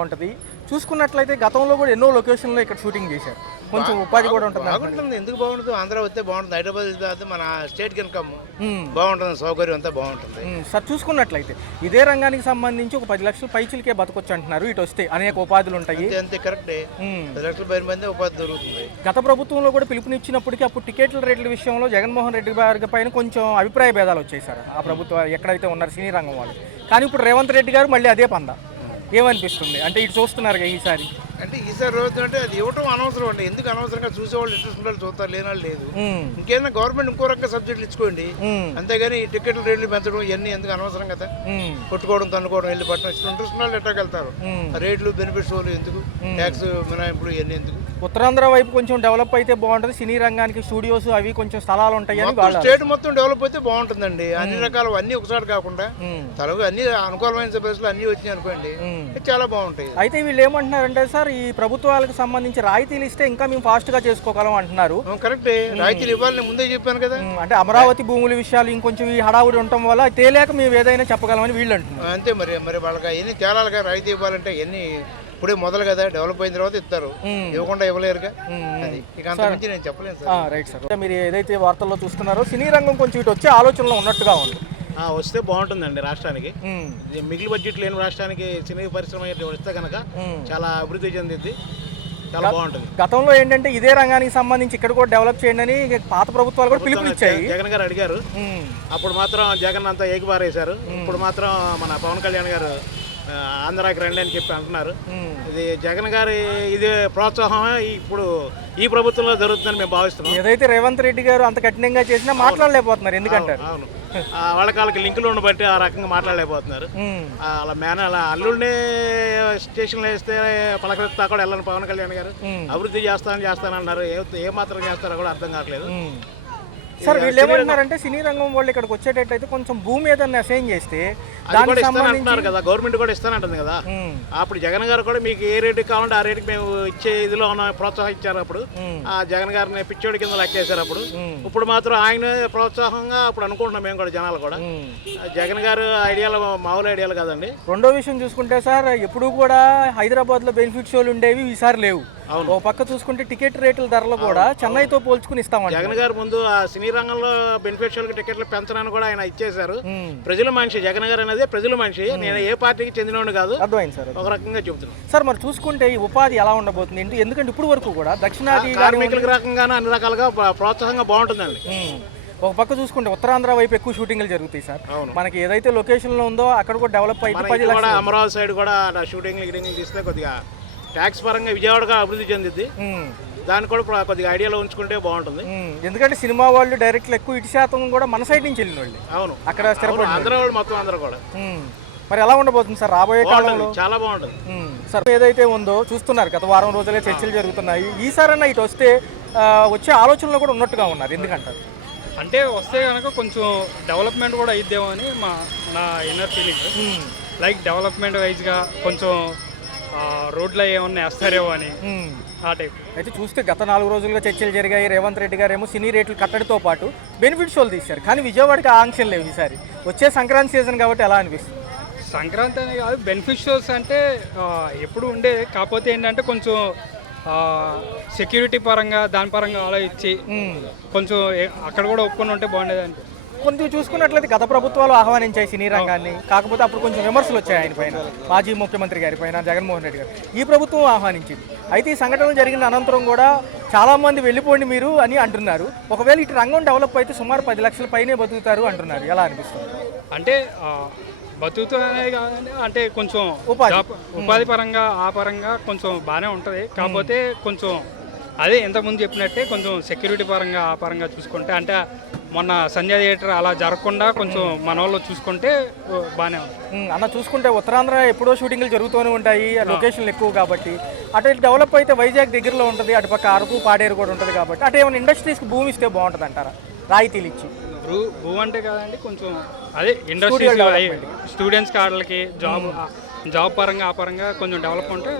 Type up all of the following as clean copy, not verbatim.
ఉంటది. చూసుకున్నట్లయితే గతంలో కూడా ఎన్నో లొకేషన్‌లో ఇక్కడ షూటింగ్ చేశారు. కొంచెం ఉపాధి కూడా ఉంటుంది. బాగుంటుంది. ఎందుకు బాగుండదు? ఆంధ్ర వస్తే బాగుంటుంది. హైదరాబాద్ అయితే మన స్టేట్‌కి ఇన్కమ్ బాగుంటుంది. సౌకర్యం అంతా బాగుంటుంది. సార్ చూసుకున్నట్లయితే ఇదే రంగానికి సంబంధించి ఒక 10 లక్షల పైచిలకే బతకొచ్చు అంటున్నారు. ఇటు వస్తే అనేక ఉపాధులు ఉంటాయి. అంతే కరెక్టే. 10 లక్షల పైన మంది ఉపాధి దొరుకుతుంది. గత ప్రభుత్వంలో కూడా పిలుపునిచ్చినప్పటికీ అప్పుడు టికెట్ల రేట్ల విషయంలో జగన్మోహన్ రెడ్డి గారి పైన కొంచెం అభిప్రాయ భేదాలు వచ్చాయి సార్. ఆ ప్రభుత్వం ఎక్కడైతే ఉన్నారు సినీ రంగం వాళ్ళు. కానీ ఇప్పుడు రేవంత్ రెడ్డి గారు మళ్ళీ అదే పందా. ఏమనిపిస్తుంది అంటే ఇటు చూస్తున్నారు ఈసారి అంటే ఈసారి రోజు అంటే అది ఇవ్వటం అనవసరం అండి. ఎందుకు అనవసరంగా చూసేవాళ్ళు ఇంట్రెస్ట్ వాళ్ళు చూస్తారు, లేనాళ్ళు లేదు. ఇంకేదైనా గవర్నమెంట్ ఇంకో రకంగా సబ్జెక్టులు ఇచ్చుకోండి. అంతేగాని ఈ టికెట్ల రేట్లు పెంచడం ఇవన్నీ ఎందుకు అనవసరం కదా. కొట్టుకోవడం తన్నుకోవడం వెళ్ళి పట్టడం ఇంట్రెస్ట్ వాళ్ళు ఎట్టాకి వెళ్తారు. రేట్లు బెనిఫిట్స్ వాళ్ళు ఎందుకు, ట్యాక్స్ మినహాయింపులు ఇవన్నీ ఎందుకు. ఉత్తరాంధ్ర వైపు కొంచెం డెవలప్ అయితే బాగుంటుంది. సినీ రంగానికి స్టూడియోస్ అవి కొంచెం స్థలాలు ఉంటాయి. స్టేట్ మొత్తం డెవలప్ అయితే బాగుంటుందండి. అన్ని రకాలు అన్ని ఒకసారి కాకుండా తెలుగు అన్ని అనుకూలమైన ప్లేస్లు అన్ని వచ్చినాయి అనుకోండి, చాలా బాగుంటాయి. అయితే వీళ్ళు ఏమంటున్నారంటే సార్ ఈ ప్రభుత్వాలకు సంబంధించి రాయితీలు ఇస్తే ఇంకా మేము ఫాస్ట్ గా చేసుకోగలం అంటున్నారు. కరెక్టే, రాయితీలు ఇవ్వాలని ముందే చెప్పాను కదా. అంటే అమరావతి భూముల విషయాలు ఇంకొంచెం ఈ హడావుడి ఉండటం వల్ల తేలేక మేము ఏదైనా చెప్పగలమని వీళ్ళు అంటున్నారు. అంతే మరి వాళ్ళకి ఎన్ని తేలాలుగా రాయితీ ఇవ్వాలంటే ఎన్ని ఇప్పుడే మొదలు కదా, డెవలప్ అయిన తర్వాత ఇస్తారు. ఇవ్వకుండా ఇవ్వలేరుగా. అది ఇక అంతకుమించి నేను చెప్పలేను సార్. Right sir. మీరు ఏదైతే వార్తల్లో చూస్తున్నారో సినీ రంగం కొంచెం ఇటు వచ్చే ఆలోచనలో ఉన్నట్టుగా ఉంది. వస్తే బాగుంటుందండి రాష్ట్రానికి. మిగిలిన బడ్జెట్ లేని రాష్ట్రానికి సినీ పరిశ్రమ వస్తే కనుక చాలా అభివృద్ధి చెందింది, చాలా బాగుంటుంది. గతంలో ఏంటంటే ఇదే రంగానికి సంబంధించి ఇక్కడ కూడా డెవలప్ చేయండి అని పాత ప్రభుత్వాలు కూడా పిలుపునిచ్చాయి. జగన్ గారు అడిగారు, అప్పుడు మాత్రం జగన్ అంతా ఏకిపారేశారు. ఇప్పుడు మాత్రం మన పవన్ కళ్యాణ్ గారు ఆంధ్రాకి రండి అని చెప్పి అంటున్నారు. ఇది జగన్ గారి ఇది ప్రోత్సాహం ఇప్పుడు ఈ ప్రభుత్వంలో జరుగుతుందని మేము భావిస్తున్నాం. ఏదైతే రేవంత్ రెడ్డి గారు అంత కఠినంగా చేసినా మాట్లాడలేకపోతున్నారు. ఎందుకంటే అవును, వాళ్ళకి లింకులు ఉండబట్టి ఆ రకంగా మాట్లాడలేకపోతున్నారు. అలా అల్లుడిని స్టేషన్లో వేస్తే పలకరిస్తా కూడా వెళ్ళని పవన్ కళ్యాణ్ గారు అభివృద్ధి చేస్తానన్నారు. ఏ మాత్రం చేస్తారో కూడా అర్థం కావట్లేదు. సార్ వీళ్ళు ఏమంటున్నారంటే సినీ రంగం వాళ్ళు ఇక్కడికి వచ్చేటట్టయితే కొంచెం భూమి ఏదన్నా అసైన్ చేస్తే అంటున్నారు కదా, గవర్నమెంట్ కూడా ఇస్తానంటుంది కదా. అప్పుడు జగన్ గారు కూడా మీకు ఏ రేటుకి కావాలంటే ఆ రేటుకి మేము ఇచ్చే ఇదిలో ప్రోత్సహించారు. అప్పుడు ఆ జగన్ గారిని పిచ్చోడి కింద లెక్కేశారు. అప్పుడు ఇప్పుడు మాత్రం ఆయన ప్రోత్సాహంగా అప్పుడు అనుకుంటున్నాం మేము కూడా, జనాలు కూడా. జగన్ గారు ఐడియాలు మామూలు ఐడియాలు కాదండి. రెండో విషయం చూసుకుంటే సార్ ఎప్పుడు కూడా హైదరాబాద్ లో బెనిఫిట్ షోలు ఉండేవి, ఈసారి లేవు. ఓ పక్క చూసుకుంటే టికెట్ రేట్ల ధరలు కూడా చెన్నైతో పోల్చుకుని ఇస్తామండి. జగన్ గారు ముందు ఆ సినీ రంగంలో బెనిఫిషియల్ టికెట్లు పెంచడానికి కూడా ఆయన ఇచ్చేశారు. ప్రజల మనిషి జగన్ గారు అనేది ప్రజల మనిషి. నేను ఏ పార్టీకి చెందినవాడు కాదు. అర్థమైంది సార్. ఒక రకంగా చెబుతున్నాను సార్. మరి చూసుకుంటే ఈ ఉపాధి ఎలా ఉండబోతుంది ఎందుకంటే ఇప్పుడు వరకు కూడా దక్షిణాది కార్మికుల రకంగానే అన్ని రకాలుగా ప్రోత్సాహంగా బాగుంటుందండి. ఒక పక్క చూసుకుంటే ఉత్తరాంధ్ర వైపు ఎక్కువ షూటింగ్లు జరుగుతాయి సార్. మనకి ఏదైతే లొకేషన్ లో ఉందో అక్కడ కూడా డెవలప్ అయితే అమరావతి సైడ్ కూడా షూటింగ్ తీస్తే కొద్దిగా ట్యాక్స్ పరంగా విజయవాడగా అభివృద్ధి చెందింది. దాన్ని కూడా కొద్దిగా ఐడియాలో ఉంచుకుంటే బాగుంటుంది. ఎందుకంటే సినిమా వాళ్ళు డైరెక్ట్ ఎక్కువ ఇటు శాతం కూడా మన సైడ్ నుంచి వెళ్ళిన వాళ్ళు. అవును, అక్కడ స్థిరపడి అందరూ వాళ్ళు మొత్తం అందరూ కూడా. మరి ఎలా ఉండబోతుంది సార్ రాబోయే కాలంలో? చాలా బాగుంటుంది సార్. ఏదైతే ఉందో చూస్తున్నారు గత వారం రోజులే చర్చలు జరుగుతున్నాయి. ఈసారన్నా ఇటు వస్తే వచ్చే ఆలోచనలో కూడా ఉన్నట్టుగా ఉన్నారు. ఎందుకంటారు? అంటే వస్తే కనుక కొంచెం డెవలప్మెంట్ కూడా అయిద్దేమో అని నా ఇన్నర్ ఫీలింగ్. లైక్ డెవలప్మెంట్ వైజ్గా కొంచెం రోడ్లో ఏమన్నా వేస్తారేమో అని ఆ టైప్. అయితే చూస్తే గత 4 రోజులుగా చర్చలు జరిగాయి. రేవంత్ రెడ్డి గారు ఏమో సినీ రేట్లు కట్టడితో పాటు బెనిఫిట్ షోలు తీశారు. కానీ విజయవాడకి ఆంక్షలు లేవు ఈసారి. వచ్చే సంక్రాంతి సీజన్ కాబట్టి ఎలా అనిపిస్తుంది? సంక్రాంతి అనే కాదు, బెనిఫిట్ షోస్ అంటే ఎప్పుడు ఉండే. కాకపోతే ఏంటంటే కొంచెం సెక్యూరిటీ పరంగా దాని పరంగా ఆలోచించి కొంచెం అక్కడ కూడా ఒప్పుకొని ఉంటే బాగుండేది. అంటే కొంచెం చూసుకున్నట్లయితే గత ప్రభుత్వాలు ఆహ్వానించాయి సినీ రంగాన్ని. కాకపోతే అప్పుడు కొంచెం విమర్శలు వచ్చాయి ఆయన పైన, మాజీ ముఖ్యమంత్రి గారి పైన, జగన్మోహన్ రెడ్డి గారు. ఈ ప్రభుత్వం ఆహ్వానించింది. అయితే ఈ సంఘటనలు జరిగిన అనంతరం కూడా చాలామంది వెళ్ళిపోండి మీరు అని అంటున్నారు. ఒకవేళ ఇటు రంగం డెవలప్ అయితే సుమారు 10 లక్షల పైనే బతుకుతారు అంటున్నారు. ఎలా అనిపిస్తుంది? అంటే బతుకుతూనే కాదండి, అంటే కొంచెం ఉపాధి పరంగా ఆ పరంగా కొంచెం బాగానే ఉంటుంది. కాకపోతే కొంచెం అదే ఇంతకుముందు చెప్పినట్టే కొంచెం సెక్యూరిటీ పరంగా ఆ పరంగా చూసుకుంటే, అంటే మొన్న సంజయ్ థియేటర్ అలా జరగకుండా కొంచెం మన వాళ్ళు చూసుకుంటే బాగానే ఉంటుంది అన్న. చూసుకుంటే ఉత్తరాంధ్ర ఎప్పుడో షూటింగ్లు జరుగుతూనే ఉంటాయి, లొకేషన్లు ఎక్కువ కాబట్టి. అటు డెవలప్ అయితే వైజాగ్ దగ్గరలో ఉంటుంది, అటుపక్క అరకు పాడేరు కూడా ఉంటుంది కాబట్టి అటు ఏమైనా ఇండస్ట్రీస్కి భూమి ఇస్తే బాగుంటుంది అంటారా? రాయితీలు ఇచ్చి భూ అంటే కాదండి, కొంచెం అదే ఇండస్ట్రీస్ స్టూడెంట్స్ వాళ్ళకి జాబ్ పరంగా ఆ పరంగా కొంచెం డెవలప్ ఉంటే.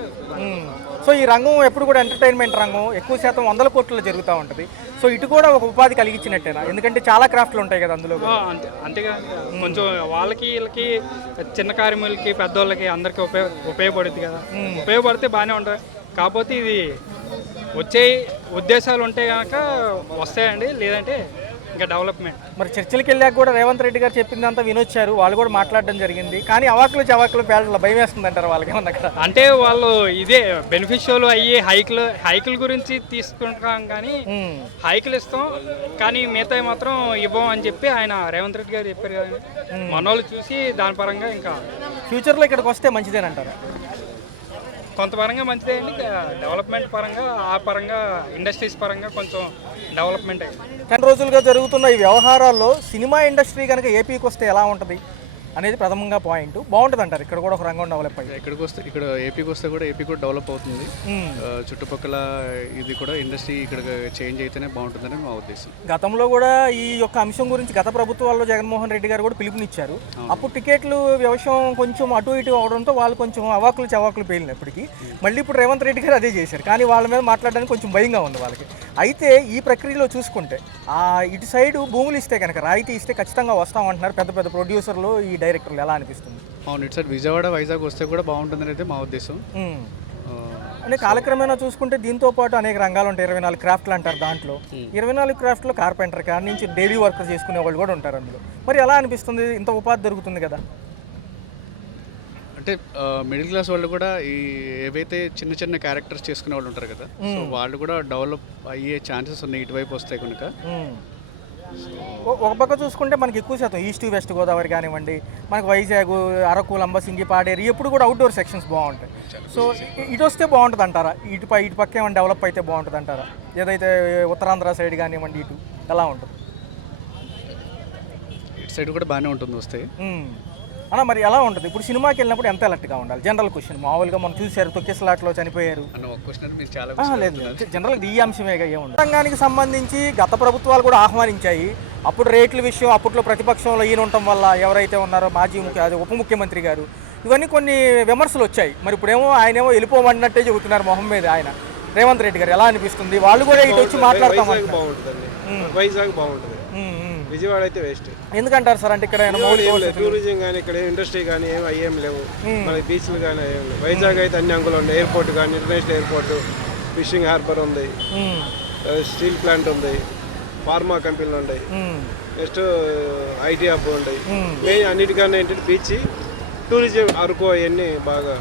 సో ఈ రంగం ఎప్పుడు కూడా ఎంటర్టైన్మెంట్ రంగం ఎక్కువ శాతం 100 కోట్లలో జరుగుతూ ఉంటుంది. సో ఇటు కూడా ఒక ఉపాధి కలిగించినట్టేనా? ఎందుకంటే చాలా క్రాఫ్ట్లు ఉంటాయి కదా అందులో. అంతేగా కొంచెం వాళ్ళకి వీళ్ళకి చిన్న కార్మికులకి పెద్దోళ్ళకి అందరికీ ఉపయోగపడుతుంది కదా. ఉపయోగపడితే బాగానే ఉంటుంది. కాకపోతే ఇది వచ్చే ఉద్దేశాలు ఉంటే కనుక వస్తాయండి, లేదంటే ఇంకా డెవలప్మెంట్. మరి చర్చలకు వెళ్ళాక కూడా రేవంత్ రెడ్డి గారు చెప్పిందంతా వినొచ్చారు, వాళ్ళు కూడా మాట్లాడడం జరిగింది. కానీ అవాకులు చవాకులు పేదల భయం వేస్తుంది అంటారు వాళ్ళకి ఏమన్నా అక్కడ? అంటే వాళ్ళు ఇదే బెనిఫిషియల్ అయ్యి హైకుల గురించి తీసుకుంటాం, కానీ హైకులు ఇస్తాం కానీ మిగతా మాత్రం ఇవ్వం అని చెప్పి ఆయన రేవంత్ రెడ్డి గారు చెప్పారు కదా. మనోళ్ళు చూసి దాని పరంగా ఇంకా ఫ్యూచర్లో ఇక్కడికి వస్తే మంచిదేనంటారు. కొంత పరంగా మంచిదే అండి. డెవలప్మెంట్ పరంగా ఆ పరంగా ఇండస్ట్రీస్ పరంగా కొంచెం డెవలప్మెంట్ అయ్యింది. 10 రోజులుగా జరుగుతున్న ఈ వ్యవహారాల్లో సినిమా ఇండస్ట్రీ కనుక ఏపీకి వస్తే ఎలా ఉంటుంది అనేది ప్రథమంగా పాయింట్. బాగుంటుంది అంటారు ఇక్కడ కూడా ఒక రంగం డెవలప్ అయ్యి. ఇక్కడ ఏపీకి వస్తే కూడా ఏపీ కూడా డెవలప్ అవుతుంది. చుట్టుపక్కల ఇది కూడా ఇండస్ట్రీ ఇక్కడ చేంజ్ అయితేనే బాగుంటుందని మా ఉద్దేశం. గతంలో కూడా ఈ యొక్క అంశం గురించి గత ప్రభుత్వాల్లో జగన్మోహన్ రెడ్డి గారు కూడా పిలుపునిచ్చారు. అప్పుడు టికెట్లు వ్యవసాయం కొంచెం అటు ఇటు అవడంతో వాళ్ళు కొంచెం అవాకులు చవాకులు పేలినప్పటికీ మళ్ళీ ఇప్పుడు రేవంత్ రెడ్డి గారు అదే చేశారు. కానీ వాళ్ళ మీద మాట్లాడడానికి కొంచెం భయంగా ఉంది వాళ్ళకి. అయితే ఈ ప్రక్రియలో చూసుకుంటే ఇటు సైడ్ భూములు ఇస్తే కనుక రాయితీ ఇస్తే ఖచ్చితంగా వస్తామంటున్నారు పెద్ద పెద్ద ప్రొడ్యూసర్లు, ఈ డైరెక్టర్లు. ఎలా అనిపిస్తుంది? అవును, ఇటు సైడ్ విజయవాడ వైజాగ్ వస్తే కూడా బాగుంటుందని అయితే మా ఉద్దేశం. అంటే కాలక్రమేణా చూసుకుంటే దీంతో పాటు అనేక రంగాలు ఉంటాయి. 24 క్రాఫ్ట్లు అంటారు. దాంట్లో 24 క్రాఫ్ట్లో కార్పెంటర్ కాడ నుంచి డైలీ వర్క్ చేసుకునే వాళ్ళు కూడా ఉంటారు అందులో. మరి ఎలా అనిపిస్తుంది? ఇంత ఉపాధి దొరుకుతుంది కదా. అంటే మిడిల్ క్లాస్ వాళ్ళు కూడా ఏవైతే చిన్న చిన్న క్యారెక్టర్స్ చేసుకునే వాళ్ళు ఉంటారు కదా, సో వాళ్ళు కూడా డెవలప్ అయ్యే ఛాన్సెస్ ఉన్నాయి ఇటువైపు వస్తాయి కనుక. ఒక పక్క చూసుకుంటే మనకి ఎక్కువ శాతం ఈస్ట్ వెస్ట్ గోదావరి కానివ్వండి, మనకు వైజాగ్, అరకు, లంబసింగి, పాడేరు ఎప్పుడు కూడా అవుట్డోర్ సెక్షన్స్ బాగుంటాయి. సో ఇటు వస్తే బాగుంటుంది అంటారా? ఇటు పక్క ఏమైనా డెవలప్ అయితే బాగుంటుంది అంటారా? ఏదైతే ఉత్తరాంధ్ర సైడ్ కానివ్వండి ఇటు ఎలా ఉంటుంది? ఇటు సైడ్ కూడా బాగానే ఉంటుంది వస్తే. అన్న మరి ఎలా ఉంటుంది? ఇప్పుడు సినిమాకి వెళ్ళినప్పుడు ఎంత అలర్ట్గా ఉండాలి? General question. మామూలుగా మనం చూసారు తొక్కిసలాట్లో చనిపోయారు. లేదు జనరల్గా ఈ అంశమేగా ఏముంది. రంగానికి సంబంధించి గత ప్రభుత్వాలు కూడా ఆహ్వానించాయి. అప్పుడు రేట్ల విషయం, అప్పట్లో ప్రతిపక్షంలో ఈయన ఉండటం వల్ల ఎవరైతే ఉన్నారో మాజీ ఉప ముఖ్యమంత్రి గారు, ఇవన్నీ కొన్ని విమర్శలు వచ్చాయి. మరి ఇప్పుడేమో ఆయనేమో వెళ్ళిపోమన్నట్టే చెబుతున్నారు మొహం మీద ఆయన రేవంత్ రెడ్డి గారు. ఎలా అనిపిస్తుంది? వాళ్ళు కూడా ఇటు వచ్చి మాట్లాడతామంటారు. వైజాగ్ బాగుంటుంది, విజయవాడ అయితే వేస్ట్. ఎందుకంటారు సార్? అంటే ఇక్కడ టూరిజం కానీ ఇక్కడ ఇండస్ట్రీ కానీ ఏం లేవు, మన బీచ్లు కానీ ఏం లేవు. వైజాగ్ అయితే అన్ని అంగులు ఉన్నాయి. ఎయిర్పోర్ట్ కానీ ఇంటర్నేషనల్ ఎయిర్పోర్ట్, ఫిషింగ్ హార్బర్ ఉంది, స్టీల్ ప్లాంట్ ఉంది, ఫార్మా కంపెనీలు ఉన్నాయి, నెక్స్ట్ ఐటీ హబ్ ఉన్నాయి. మెయిన్ అన్నిటికన్నా ఏంటంటే బీచ్, టూరిజం, అరకు అవన్నీ బాగా.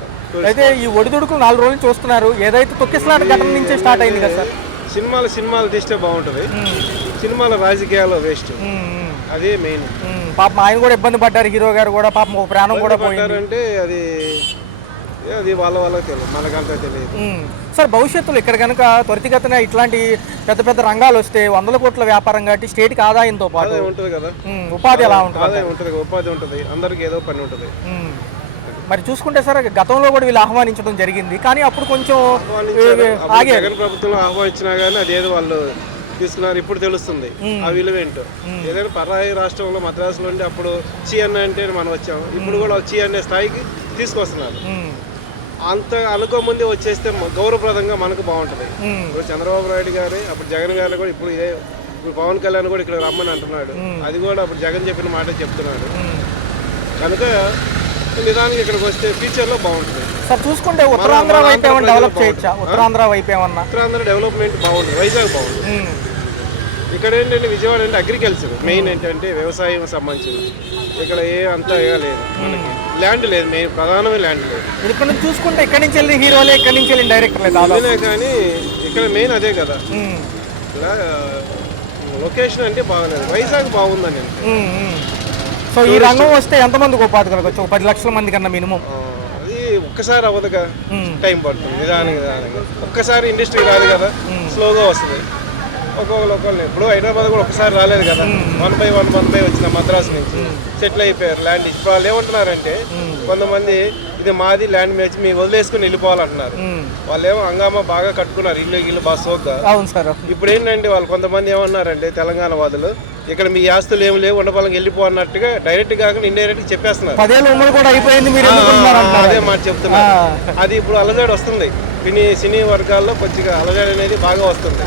అయితే ఈ ఒడిదుడుకులు 4 రోజులు చూస్తున్నారు. ఏదైతే తొక్కిసలాట ఘటన నుంచే స్టార్ట్ అయింది కదా సార్. సినిమాలు తీస్తే బాగుంటుంది, సినిమాల రాజకీయాలు వేస్ట్, అదే మెయిన్. పాపం ఆయన కూడా ఇబ్బంది పడ్డారు, హీరో గారు కూడా పాపం ఒక ప్రాణం కూడా పోయారంటే అది వాళ్ళకి తెలియదు, మనకంతా తెలియదు. సార్ భవిష్యత్తులో ఇక్కడ కనుక త్వరితగతిన ఇట్లాంటి పెద్ద పెద్ద రంగాలు వస్తే 100 కోట్ల వ్యాపారం కాబట్టి స్టేట్కి ఆదాయంతో పాటు ఉంటుంది కదా, ఉపాధి ఎలా ఉంటుంది? ఉపాధి ఉంటుంది, అందరికి ఏదో పని ఉంటుంది. మరి చూసుకుంటే సార్ గతంలో కూడా వీళ్ళు ఆహ్వానించడం జరిగింది, కానీ అప్పుడు కొంచెం జగన్ ప్రభుత్వంలో ఆహ్వానించినా కానీ అదేదో వాళ్ళు తీసుకున్నారు. ఇప్పుడు తెలుస్తుంది ఆ విలువేంటో. ఏదైనా పరాయి రాష్ట్రంలో మద్రాసులో ఉండి అప్పుడు చీ అన్న అంటే మనం వచ్చాము, ఇప్పుడు కూడా చీ అనే స్థాయికి తీసుకొస్తున్నారు. అంత అనుకోముందే వచ్చేస్తే గౌరవప్రదంగా మనకు బాగుంటుంది. ఇప్పుడు చంద్రబాబు నాయుడు గారు, అప్పుడు జగన్ గారు కూడా ఇప్పుడు పవన్ కళ్యాణ్ కూడా ఇక్కడ రమ్మని అంటున్నాడు. అది కూడా అప్పుడు జగన్ చెప్పిన మాట చెప్తున్నాడు కనుక నిదానికి ఇక్కడికి వస్తే ఫ్యూచర్ లో బాగుంటుంది. సార్ చూసుకుంటే ఉత్తరాంధ్ర వైపు ఏమన్నా డెవలప్ చేయొచ్చా? ఉత్తరాంధ్ర వైపు ఏమన్నా? ఉత్తరాంధ్ర డెవలప్మెంట్ బాగుంటుంది, వైజాగ్ బాగుంటుంది. ఇక్కడ ఏంటంటే విజయవాడ అంటే అగ్రికల్చర్ మెయిన్, ఏంటంటే వ్యవసాయం సంబంధించింది. ఇక్కడ అంతా లేదు, మనకి ల్యాండ్ లేదు, మెయిన్ ప్రధానమైన ల్యాండ్ లేదు. ఇక్కడ నుంచి చూసుకుంటే ఇక్కడ నుంచి వెళ్ళి హీరోలే, ఇక్కడ నుంచి వెళ్ళిన డైరెక్టర్లే కానీ ఇక్కడ మెయిన్ అదే కదా. ఇలా లొకేషన్ అంటే బాగలేదు, వైజాగ్ బాగుందని. సో ఈ రంగం వస్తే ఎంతమందికి ఉపాధి కలగచ్చు? 10 లక్షల మంది కన్నా మినిమం. అది ఒక్కసారి అవ్వదుగా, టైం పడుతుంది నిదానంగా. ఒక్కసారి ఇండస్ట్రీ రాదు కదా, స్లోగా వస్తుంది. ఒక్కొక్కరు ఇప్పుడు హైదరాబాద్ కూడా ఒకసారి రాలేదు కదా, 1 by 1 వచ్చిన మద్రాసు నుంచి సెటిల్ అయిపోయారు ల్యాండ్. ఇప్పుడు వాళ్ళు ఏమంటున్నారంటే కొంతమంది ఇది మాది ల్యాండ్ మ్యాచ్ మీ వదిలేసుకుని వెళ్ళిపోవాలంటున్నారు. వాళ్ళేమో హంగామా బాగా కట్టుకున్నారు, ఇల్లు బాగా సోగ్గా. అవును సార్. ఇప్పుడు ఏంటంటే వాళ్ళు కొంతమంది ఏమన్నారంటే తెలంగాణ వాదులు ఇక్కడ మీ ఆస్తులు ఏమి లేవు ఉండపాలని వెళ్ళిపో అన్నట్టుగా డైరెక్ట్ కాకుండా ఇండైరెక్ట్ చెప్పేస్తున్నారు. 10 ఏళ్ళ ఉమ్మడి కూడా అయిపోయింది, మీరు అదే మాట చెప్తున్నారు. అది ఇప్పుడు అలజడి వస్తుంది, సినీ వర్గాల్లో కొద్దిగా అలజడి అనేది బాగా వస్తుంది.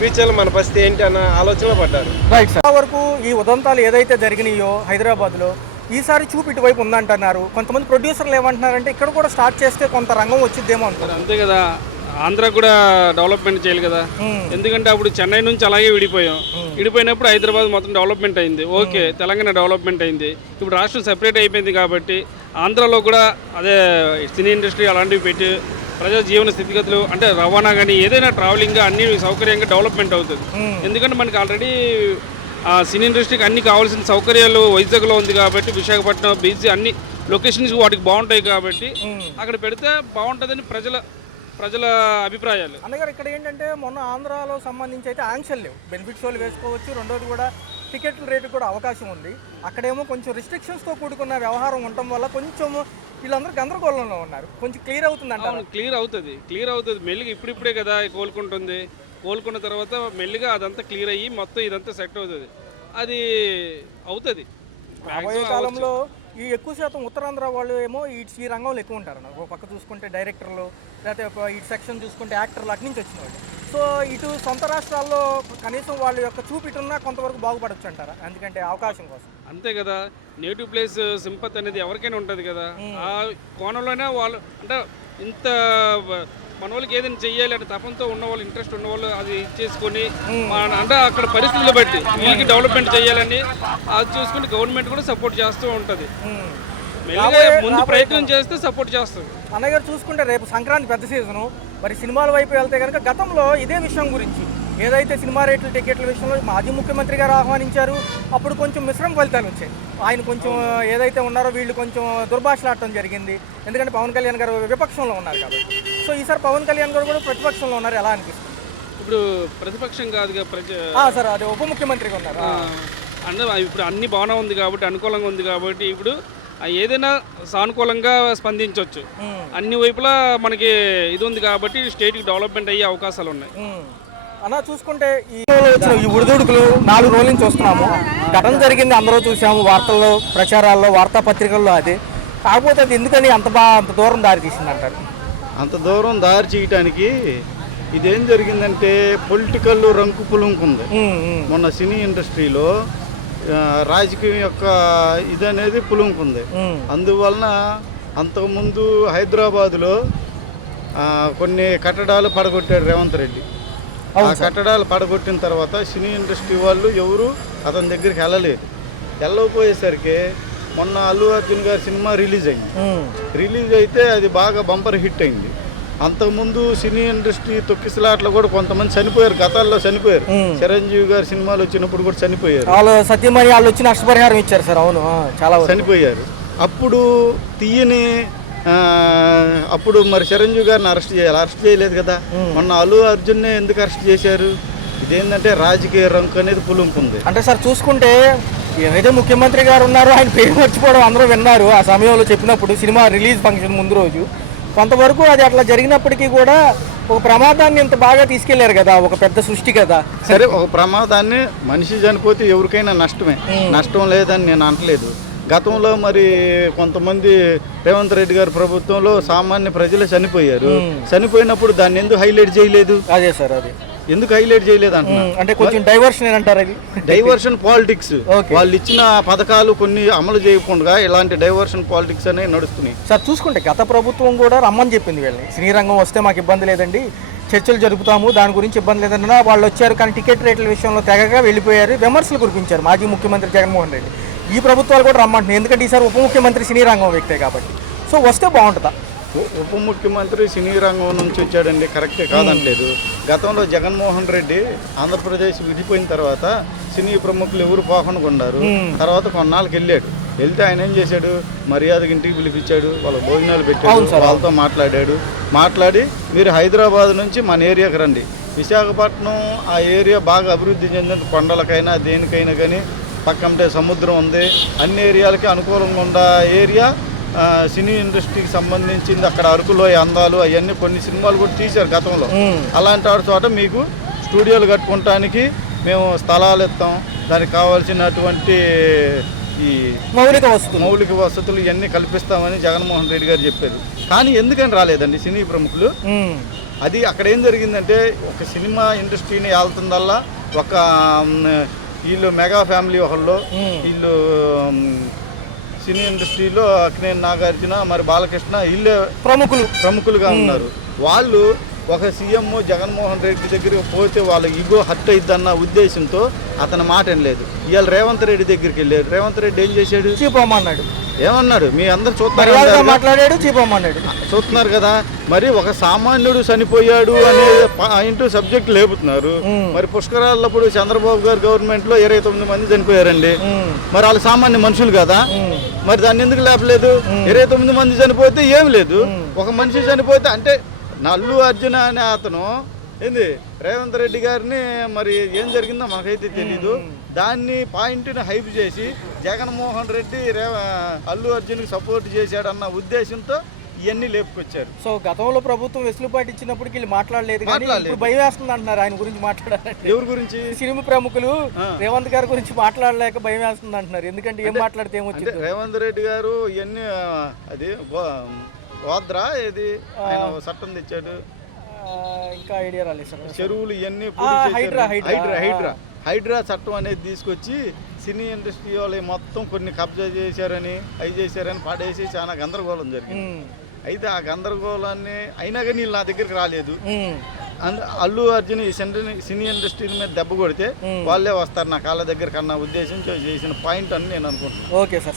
ఫ్యూచర్లో మన పరిస్థితి ఏంటి అన్న ఆలోచనలో పడ్డారు. Right sir. వరకు ఈ ఉదంతాలు ఏదైతే జరిగినాయో హైదరాబాద్లో ఈసారి చూపు ఇటువైపు ఉందంటున్నారు. కొంతమంది ప్రొడ్యూసర్లు ఏమంటున్నారంటే ఇక్కడ కూడా స్టార్ట్ చేస్తే కొంత రంగం వచ్చిద్దేమో అంటారు. అంతే కదా, ఆంధ్ర కూడా డెవలప్మెంట్ చేయాలి కదా. ఎందుకంటే అప్పుడు చెన్నై నుంచి అలాగే విడిపోయినప్పుడు హైదరాబాద్ మొత్తం డెవలప్మెంట్ అయింది. ఓకే, తెలంగాణ డెవలప్మెంట్ అయింది. ఇప్పుడు రాష్ట్రం సెపరేట్ అయిపోయింది కాబట్టి ఆంధ్రాలో కూడా అదే సినీ ఇండస్ట్రీ అలాంటివి పెట్టి ప్రజల జీవన స్థితిగతులు అంటే రవాణా కానీ ఏదైనా ట్రావెలింగ్ అన్ని సౌకర్యంగా డెవలప్మెంట్ అవుతుంది. ఎందుకంటే మనకి ఆల్రెడీ సినీ ఇండస్ట్రీకి అన్ని కావాల్సిన సౌకర్యాలు వైజాగ్లో ఉంది కాబట్టి విశాఖపట్నం బీచ్ అన్ని లొకేషన్స్ వాటికి బాగుంటాయి కాబట్టి అక్కడ పెడితే బాగుంటుందని ప్రజల అభిప్రాయాలు. అన్నగారు ఇక్కడ ఏంటంటే మొన్న ఆంధ్రాలో సంబంధించి అయితే ఆంక్షలు లేవు, బెనిఫిట్ షోలు వేసుకోవచ్చు. రెండోది కూడా టికెట్ల రేటు కూడా అవకాశం ఉంది. అక్కడేమో కొంచెం రిస్ట్రిక్షన్స్తో కూడుకున్న వ్యవహారం ఉండటం వల్ల కొంచెం వీళ్ళందరూ గందరగోళంలో ఉన్నారు. కొంచెం క్లియర్ అవుతుంది అంటే క్లియర్ అవుతుంది మెల్లిగా. ఇప్పుడిప్పుడే కదా కోలుకున్న తర్వాత మెల్లిగా అదంతా క్లియర్ అయ్యి మొత్తం ఇదంతా సెట్ అవుతుంది. అది అవుతుంది. రాబోయే కాలంలో ఈ ఎక్కువ శాతం ఉత్తరాంధ్ర వాళ్ళు ఏమో ఈ రంగంలో ఎక్కువ ఉంటారు. ఒక పక్క చూసుకుంటే డైరెక్టర్లు, లేకపోతే ఈ సెక్షన్ చూసుకుంటే యాక్టర్లు అటు నుంచి వచ్చిన వాళ్ళు. సో ఇటు సొంత రాష్ట్రాల్లో కనీసం వాళ్ళ యొక్క చూపిటున్నా కొంతవరకు బాగుపడవచ్చు అంటారా? ఎందుకంటే అవకాశం కోసం. అంతే కదా, నేటివ్ ప్లేస్ సింపత్ అనేది ఎవరికైనా ఉంటుంది కదా. ఆ కోణంలోనే వాళ్ళు అంటే ఇంత మన వాళ్ళకి ఏదైనా చెయ్యాలి అంటే తపంతో ఉన్నవాళ్ళు, ఇంట్రెస్ట్ ఉన్నవాళ్ళు అది చేసుకొని అంటే అక్కడ పరిస్థితులు బట్టి వీళ్ళకి డెవలప్మెంట్ చేయాలని అది చూసుకుని గవర్నమెంట్ కూడా సపోర్ట్ చేస్తూ ఉంటుంది. ముందు ప్రయత్నం చేస్తే సపోర్ట్ చేస్తుంది. అన్నగారు చూసుకుంటే రేపు సంక్రాంతి పెద్ద సీజను, మరి సినిమాల వైపు వెళ్తే కనుక గతంలో ఇదే విషయం గురించి ఏదైతే సినిమా రేట్లు టికెట్ల విషయంలో మాజీ ముఖ్యమంత్రి గారు ఆహ్వానించారు. అప్పుడు కొంచెం మిశ్రమ ఫలితాలు వచ్చాయి. ఆయన కొంచెం ఏదైతే ఉన్నారో వీళ్ళు కొంచెం దుర్భాషలాడటం జరిగింది. ఎందుకంటే పవన్ కళ్యాణ్ గారు విపక్షంలో ఉన్నారు కాబట్టి. సో ఈసారి పవన్ కళ్యాణ్ గారు కూడా ప్రతిపక్షంలో ఉన్నారు. ఎలా అనిపిస్తుంది? ఇప్పుడు ప్రతిపక్షం కాదుగా సార్, అదే ఉప ముఖ్యమంత్రిగా ఉన్నారు. ఇప్పుడు అన్ని బాగానే ఉంది కాబట్టి, అనుకూలంగా ఉంది కాబట్టి ఇప్పుడు ఏదైనా సానుకూలంగా స్పందించవచ్చు. అన్ని వైపులా మనకి ఇది ఉంది కాబట్టి స్టేట్కి డెవలప్మెంట్ అయ్యే అవకాశాలు ఉన్నాయి. అన్న చూసుకుంటే ఈ ఉడిదుడుకులు 4 రోజుల నుంచి వస్తున్నాము. ఘటన జరిగింది అందరూ చూసాము, వార్తల్లో, ప్రచారాల్లో, వార్తాపత్రికల్లో. అది కాకపోతే అది ఎందుకని అంత దూరం దారి తీసింది అంటారు? అంత దూరం దారి చేయటానికి ఇదేం జరిగిందంటే పొలిటికల్ రంకు పులుంకుంది. మొన్న సినీ ఇండస్ట్రీలో రాజకీయం యొక్క ఇది అనేది పులుంకుంది. అందువలన అంతకుముందు హైదరాబాదులో కొన్ని కట్టడాలు పడగొట్టాడు రేవంత్ రెడ్డి. ఆ కట్టడాలు పడగొట్టిన తర్వాత సినీ ఇండస్ట్రీ వాళ్ళు ఎవరు అతని దగ్గరికి వెళ్ళకపోయేసరికి మొన్న అల్లు అర్జున్ గారి సినిమా రిలీజ్ అయితే అది బాగా బంపర్ హిట్ అయింది. అంతకుముందు సినీ ఇండస్ట్రీ తొక్కిసలాట్లో కూడా కొంతమంది చనిపోయారు, గతాల్లో చనిపోయారు. చిరంజీవి గారి సినిమాలు వచ్చినప్పుడు కూడా చనిపోయారు. సత్యమణి వాళ్ళు వచ్చి నష్టపరిహారం ఇచ్చారు సార్. అవును, చాలా చనిపోయారు. అప్పుడు అప్పుడు మరి చిరంజీవి గారిని అరెస్ట్ చేయలేదు కదా. మొన్న అల్లు అర్జున్నే ఎందుకు అరెస్ట్ చేశారు? ఇదేంటంటే రాజకీయ రంకు అనేది పులుంకుంది. అంటే సార్ చూసుకుంటే ఏదైతే ముఖ్యమంత్రి గారు ఉన్నారో ఆయన పేరు మర్చిపోవడం అందరూ విన్నారు ఆ సమయంలో చెప్పినప్పుడు, సినిమా రిలీజ్ ఫంక్షన్ ముందు రోజు. కొంతవరకు అది అట్లా జరిగినప్పటికీ కూడా ఒక ప్రమాదాన్ని ఇంత బాగా తీసుకెళ్లారు కదా, ఒక పెద్ద సృష్టి కదా. సరే, ఒక ప్రమాదాన్ని మనిషి చనిపోతే ఎవరికైనా నష్టమే, నష్టం లేదని నేను అనట్లేదు. గతంలో మరి కొంతమంది రేవంత్ రెడ్డి గారి ప్రభుత్వంలో సామాన్య ప్రజలు చనిపోయినప్పుడు దాన్ని ఎందుకు హైలైట్ చేయలేదు? అదే సార్, అది ఎందుకు హైలైట్ చేయలేదు అంటే కొంచెం డైవర్షన్ అంటారు. అది డైవర్షన్ పాలిటిక్స్. వాళ్ళు ఇచ్చిన పథకాలు కొన్ని అమలు చేయకుండా ఇలాంటి డైవర్షన్ పాలిటిక్స్ అనేవి నడుస్తున్నాయి. సార్ చూసుకుంటే గత ప్రభుత్వం కూడా రమ్మని చెప్పింది వీళ్ళని, సినీ రంగం వస్తే మాకు ఇబ్బంది లేదండి, చర్చలు జరుపుతాము, దాని గురించి ఇబ్బంది లేదన్నా వాళ్ళు వచ్చారు. కానీ టికెట్ రేట్ల విషయంలో తెగగా వెళ్ళిపోయారు, విమర్శలు కురిపించారు మాజీ ముఖ్యమంత్రి జగన్మోహన్ రెడ్డి. ఈ ప్రభుత్వాలు కూడా రమ్మంటున్నాయి, ఎందుకంటే ఈసారి ఉప ముఖ్యమంత్రి సినీ రంగం వ్యక్తే కాబట్టి. సో వస్తే బాగుంటుందా? ఉప ముఖ్యమంత్రి సినీ రంగం నుంచి వచ్చాడండి, కరెక్టే కాదనలేదు. గతంలో జగన్మోహన్ రెడ్డి ఆంధ్రప్రదేశ్ విడిపోయిన తర్వాత సినీ ప్రముఖులు ఎవరు పోకుండా ఉన్నారు. తర్వాత కొన్నాళ్ళకి వెళ్తే ఆయన ఏం చేశాడు? మర్యాదకి ఇంటికి పిలిపించాడు, వాళ్ళ భోజనాలు పెట్టాడు, వాళ్ళతో మాట్లాడి మీరు హైదరాబాద్ నుంచి మన ఏరియాకి రండి, విశాఖపట్నం ఆ ఏరియా బాగా అభివృద్ధి చెందిన కొండలకైనా దేనికైనా కానీ పక్కంటే సముద్రం ఉంది, అన్ని ఏరియాలకి అనుకూలంగా ఉన్న ఏరియా సినీ ఇండస్ట్రీకి సంబంధించింది అక్కడ అరకులోయ అందాలు అవన్నీ కొన్ని సినిమాలు కూడా తీశారు గతంలో. అలాంటి చోట మీకు స్టూడియోలు కట్టుకోవటానికి మేము స్థలాలు ఇస్తాం, దానికి కావాల్సినటువంటి ఈ మౌలిక వసతులు ఇవన్నీ కల్పిస్తామని జగన్మోహన్ రెడ్డి గారు చెప్పారు. కానీ ఎందుకని రాలేదండి సినీ ప్రముఖులు? అది అక్కడ ఏం జరిగిందంటే ఒక సినిమా ఇండస్ట్రీని వెళ్తుందల్లా ఒక వీళ్ళు మెగా ఫ్యామిలీ ఒకళ్ళు, వీళ్ళు సినీ ఇండస్ట్రీలో అక్కినేని నాగార్జున, మరి బాలకృష్ణ వీళ్ళే ప్రముఖులుగా ఉన్నారు. వాళ్ళు ఒక సీఎం జగన్మోహన్ రెడ్డి దగ్గరికి పోతే వాళ్ళ ఈగో హర్ట్ అయిద్దన్న ఉద్దేశంతో అతని మాట లేదు. ఇవాళ రేవంత్ రెడ్డి దగ్గరికి వెళ్ళారు. రేవంత్ రెడ్డి ఏం చేశాడు? చీపమ్మన్నాడు. ఏమన్నాడు? మీ అందరు చూస్తున్నారు, మాట్లాడాడు, చీపమ్మన్నాడు. చూస్తున్నారు కదా. మరి ఒక సామాన్యుడు చనిపోయాడు అనే పాయింట్ సబ్జెక్ట్ లేపుతున్నారు. మరి పుష్కరాలప్పుడు చంద్రబాబు గారు గవర్నమెంట్ లో 29 మంది చనిపోయారండి. మరి వాళ్ళు సామాన్య మనుషులు కదా, మరి దాన్ని ఎందుకు లేపలేదు? 29 మంది చనిపోతే ఏం లేదు, ఒక మనిషి చనిపోతే అంటే అల్లు అర్జున్ అనే అతను ఏంది రేవంత్ రెడ్డి గారిని మరి ఏం జరిగిందో మనకైతే తెలీదు. దాన్ని పాయింట్ని హైప్ చేసి జగన్మోహన్ రెడ్డి అల్లు అర్జున్కి సపోర్ట్ చేశాడన్న ఉద్దేశంతో ఇవన్నీ లేపుకొచ్చారు. సో గతంలో ప్రభుత్వం వెసులుబాటు ఇచ్చినప్పుడు వీళ్ళు మాట్లాడలేదు, ఇప్పుడు భయం వేస్తుంది అంటున్నారు ఆయన గురించి మాట్లాడాలంటే. ఎవరి గురించి? సినిమా ప్రముఖులు రేవంత్ గారి గురించి మాట్లాడలేక భయం వేస్తుంది అంటున్నారు. ఎందుకంటే ఏం మాట్లాడితే ఏమొచ్చింది? రేవంత్ రెడ్డి గారు ఇవన్నీ అది గోద్రా ఏది ఆయన చట్టం తెచ్చాడు, ఇంకా ఐడియా రాలేదు సార్. చెరువులు ఇవన్నీ హైడ్రా చట్టం అనేది తీసుకొచ్చి సినీ ఇండస్ట్రీ వాళ్ళు మొత్తం కొన్ని కబ్జా చేశారని అవి చేశారని పడేసి చాలా గందరగోళం జరిగింది. అయితే ఆ గందరగోళాన్ని అయినా కానీ వీళ్ళు నా దగ్గరికి రాలేదు. అల్లు అర్జున్ ఈ సినీ ఇండస్ట్రీ మీద దెబ్బ కొడితే వాళ్ళే వస్తారు నా కాళ్ళ దగ్గర కన్నా ఉద్దేశంతో చేసిన పాయింట్ అని నేను అనుకుంటున్నాను. Okay sir.